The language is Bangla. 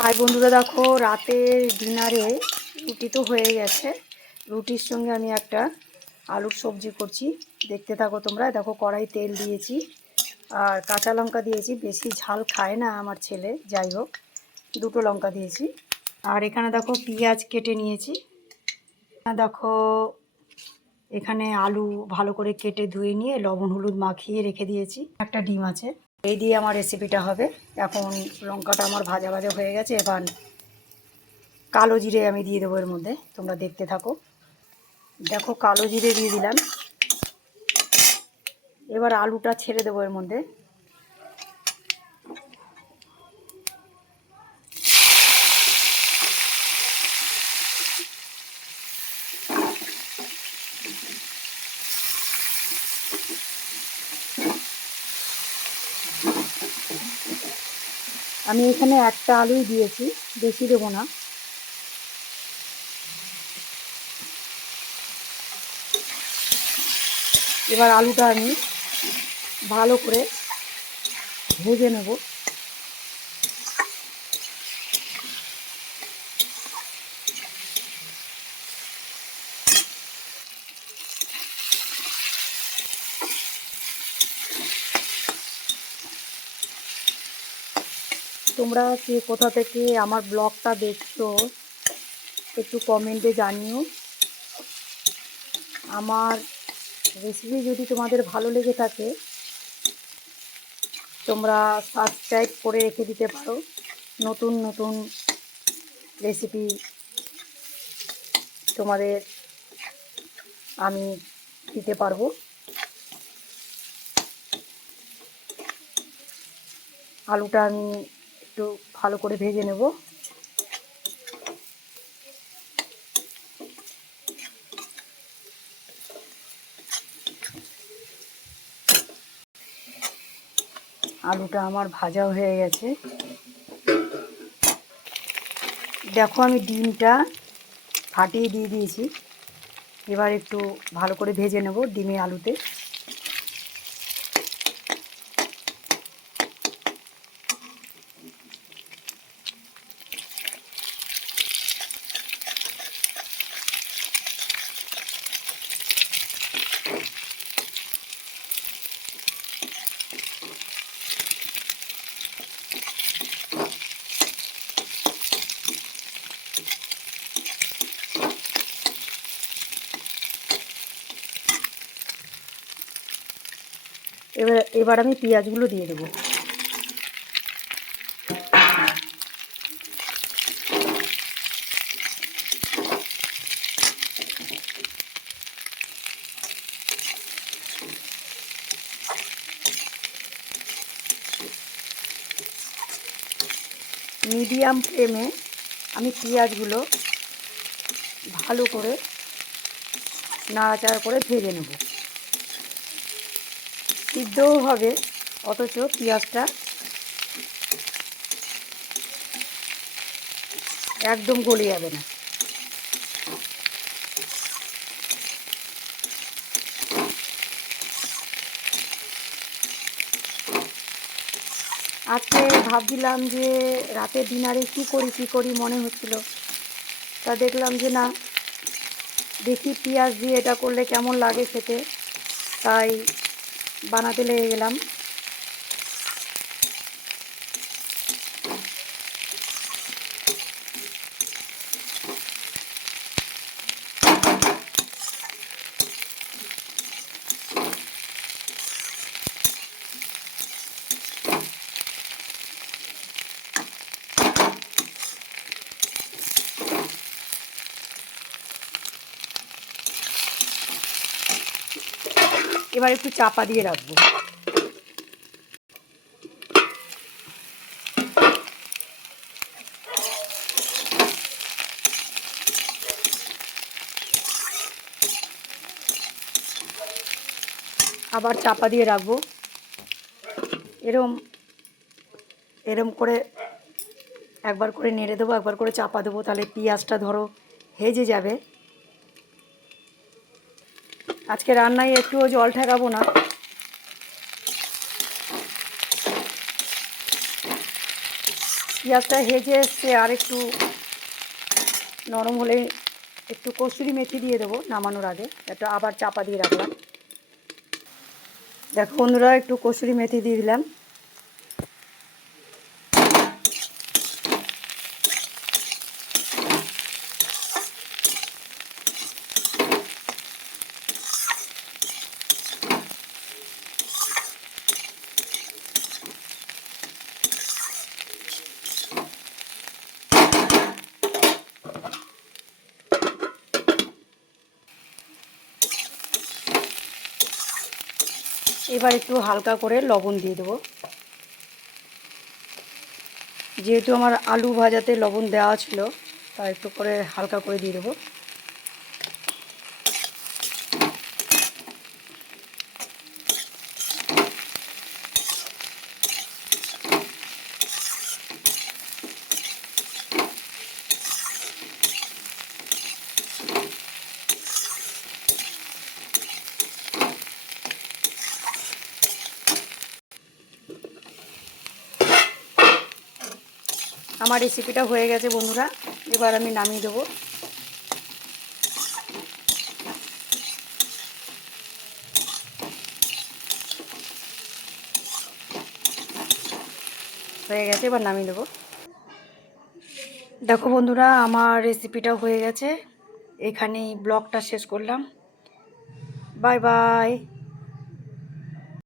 হাই বন্ধুরা, দেখো রাতের ডিনারে রুটি তো হয়ে গেছে। রুটির সঙ্গে আমি একটা আলুর সবজি করছি, দেখতে থাকো তোমরা। দেখো কড়াই তেল দিয়েছি আর কাঁচা লঙ্কা দিয়েছি। বেশি ঝাল খায় না আমার ছেলে, যাই হোক দুটো লঙ্কা দিয়েছি। আর এখানে দেখো পেঁয়াজ কেটে নিয়েছি। দেখো এখানে আলু ভালো করে কেটে ধুয়ে নিয়ে লবণ হলুদ মাখিয়ে রেখে দিয়েছি। একটা ডিম আছে। এই দিয়ে আমার রেসিপিটা হবে। এখন লঙ্কাটা আমার ভাজা ভাজা হয়ে গেছে। এবার কালো জিরে আমি দিয়ে দেবো এর মধ্যে, তোমরা দেখতে থাকো। দেখো কালো জিরে দিয়ে দিলাম। এবার আলুটা ছেড়ে দেবো এর মধ্যে। আমি এখানে একটা আলুই দিয়েছি, বেশি দেবো না। এবার আলুটা আমি ভালো করে ভেজে নেব। তোমরা কে কোথা থেকে আমার ব্লগটা দেখছো একটু কমেন্টে জানিও। আমার রেসিপি যদি তোমাদের ভালো লেগে থাকে তোমরা সাবস্ক্রাইব করে রেখে দিতে পারো। নতুন নতুন রেসিপি তোমাদের আমি দিতে পারবো। আলুটা আমি একটু ভালো করে ভেজে নেব। আলুটা আমার ভাজা হয়ে গেছে। দেখো আমি ডিমটা ফাটিয়ে দিয়ে দিয়েছি। এবার একটু ভালো করে ভেজে নেব ডিমে আলুতে। এবার আমি পেঁয়াজগুলো দিয়ে দেবো। মিডিয়াম ফ্লেমে আমি পেঁয়াজগুলো ভালো করে নাড়াচাড়া করে ভেজে নেব। সিদ্ধও হবে অথচ পেঁয়াজটা একদম গলে যাবে না। আজকে ভাবছিলাম যে রাতের ডিনারে কী করি মনে হচ্ছিল। তা দেখলাম যে না, দেখি পেঁয়াজ দিয়ে এটা করলে কেমন লাগে খেতে, তাই বানাতে লেগে গেলাম। এবার একটু চাপা দিয়ে রাখবো। আবার চাপা দিয়ে রাখবো। এরম এরম করে একবার করে নেড়ে দেবো, একবার করে চাপা দেবো, তাহলে পেঁয়াজটা ধরো হেজে যাবে। আজকে রান্নায় একটুও জল ঠেকাবো না। পেঁয়াজটা হেজে এসছে, আর একটু নরম হলে একটু কসুরি মেথি দিয়ে দেবো নামানোর আগে। এটা আবার চাপা দিয়ে রাখলাম। দেখো বন্ধুরা, একটু কসুরি মেথি দিয়ে দিলাম। এবার একটু হালকা করে লবণ দিয়ে দেবো। যেহেতু আমার আলু ভাজাতে লবণ দেওয়া ছিল, তাই একটু করে হালকা করে দিয়ে দেবো। আমার রেসিপিটা হয়ে গেছে বন্ধুরা, এবার আমি নামিয়ে দেবো। হয়ে গেছে, এবার নামিয়ে দেবো। দেখো বন্ধুরা, আমার রেসিপিটা হয়ে গেছে। এখানেই ব্লগটা শেষ করলাম। Bye bye.